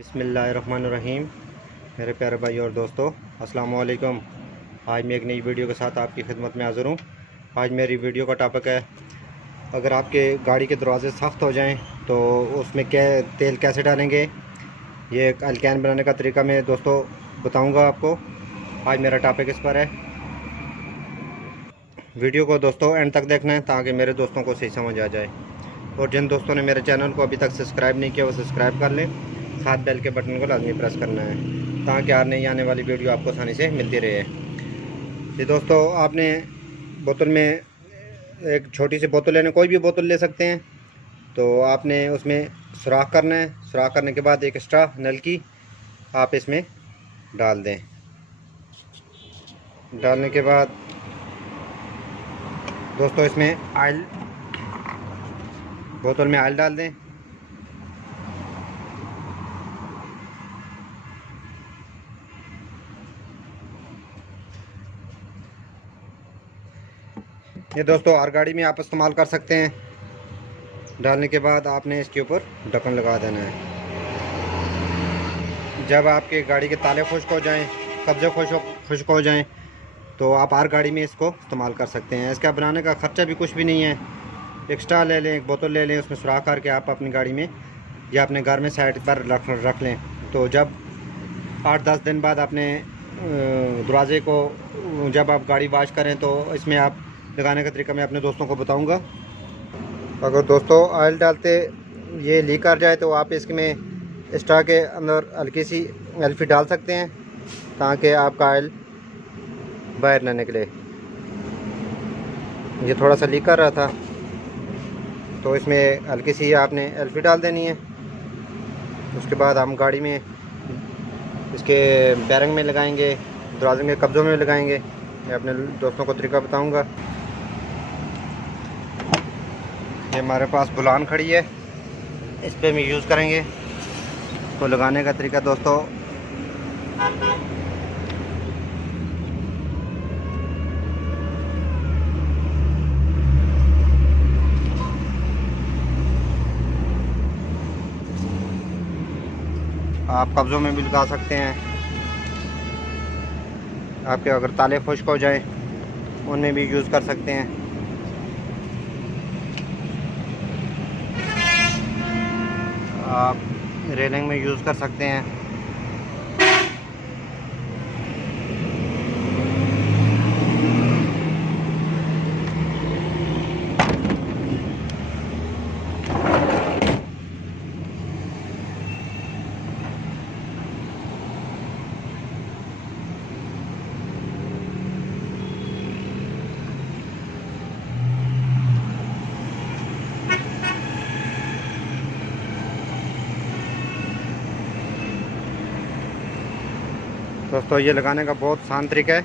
बिस्मिल्लाहिर्रहमानिर्रहीम। मेरे प्यारे भाई और दोस्तों, अस्सलाम वालेकुम। आज मैं एक नई वीडियो के साथ आपकी खिदमत में हाज़िर हूँ। आज मेरी वीडियो का टॉपिक है, अगर आपके गाड़ी के दरवाजे सख्त हो जाएं तो उसमें क्या तेल कैसे डालेंगे। ये एक अल्कैन बनाने का तरीका मैं दोस्तों बताऊँगा आपको। आज मेरा टॉपिक इस पर है। वीडियो को दोस्तों एंड तक देखना है ताकि मेरे दोस्तों को सही समझ आ जाए। और जिन दोस्तों ने मेरे चैनल को अभी तक सब्सक्राइब नहीं किया वो सब्सक्राइब कर लें। साथ बेल के बटन को लाजमी प्रेस करना है ताकि नई आने वाली वीडियो आपको आसानी से मिलती रहे। ये दोस्तों, आपने बोतल में एक छोटी सी बोतल लेना, कोई भी बोतल ले सकते हैं। तो आपने उसमें सुराख करना है। सुराख करने के बाद एक एक्स्ट्रा नल की आप इसमें डाल दें। डालने के बाद दोस्तों इसमें ऑयल, बोतल में ऑयल डाल दें। ये दोस्तों हर गाड़ी में आप इस्तेमाल कर सकते हैं। डालने के बाद आपने इसके ऊपर ढक्कन लगा देना है। जब आपके गाड़ी के ताले खुश्क हो जाएं, कब्जे खुश्क हो जाएं, तो आप हर गाड़ी में इसको इस्तेमाल कर सकते हैं। इसका बनाने का ख़र्चा भी कुछ भी नहीं है। एक्स्ट्रा ले लें, एक बोतल ले लें, उसमें सुराख करके आप अपनी गाड़ी में या अपने घर में साइड पर रख लें। तो जब 8-10 दिन बाद अपने दरवाजे को जब आप गाड़ी वॉश करें तो इसमें आप लगाने का तरीका मैं अपने दोस्तों को बताऊंगा। अगर दोस्तों ऑयल डालते ये लीक कर जाए तो आप इसमें एक्स्ट्रा के अंदर हल्की सी एल्फी डाल सकते हैं ताकि आपका ऑयल बाहर ना निकले। ये थोड़ा सा लीक कर रहा था तो इसमें हल्की सी आपने एल्फी डाल देनी है। उसके बाद हम गाड़ी में इसके बैरिंग में लगाएंगे, दरवाजे के कब्जों में लगाएंगे। मैं अपने दोस्तों को तरीका बताऊंगा। ये हमारे पास बुलान खड़ी है, इस पे हम यूज़ करेंगे। तो लगाने का तरीका दोस्तों, आप कब्ज़ों में भी लगा सकते हैं। आपके अगर ताले खुश्क हो जाए उनमें भी यूज़ कर सकते हैं। आप रेलिंग में यूज़ कर सकते हैं। दोस्तों ये लगाने का बहुत आसान तरीका है,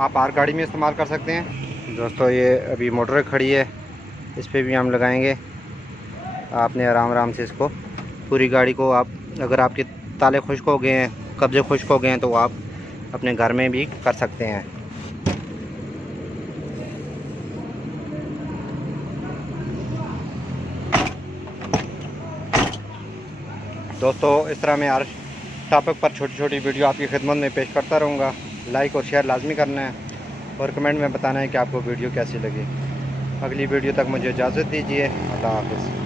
आप हर गाड़ी में इस्तेमाल कर सकते हैं। दोस्तों ये अभी मोटर खड़ी है, इस पे भी हम लगाएंगे। आपने आराम आराम से इसको पूरी गाड़ी को, आप अगर आपके ताले खुश्क हो गए हैं, कब्जे खुश्क हो गए हैं, तो आप अपने घर में भी कर सकते हैं। दोस्तों इस तरह मैं हर टॉपिक पर छोटी छोटी वीडियो आपकी खिदमत में पेश करता रहूँगा। लाइक और शेयर लाजमी करना है और कमेंट में बताना है कि आपको वीडियो कैसी लगी। अगली वीडियो तक मुझे इजाज़त दीजिए। अल्लाह हाफ़िज़।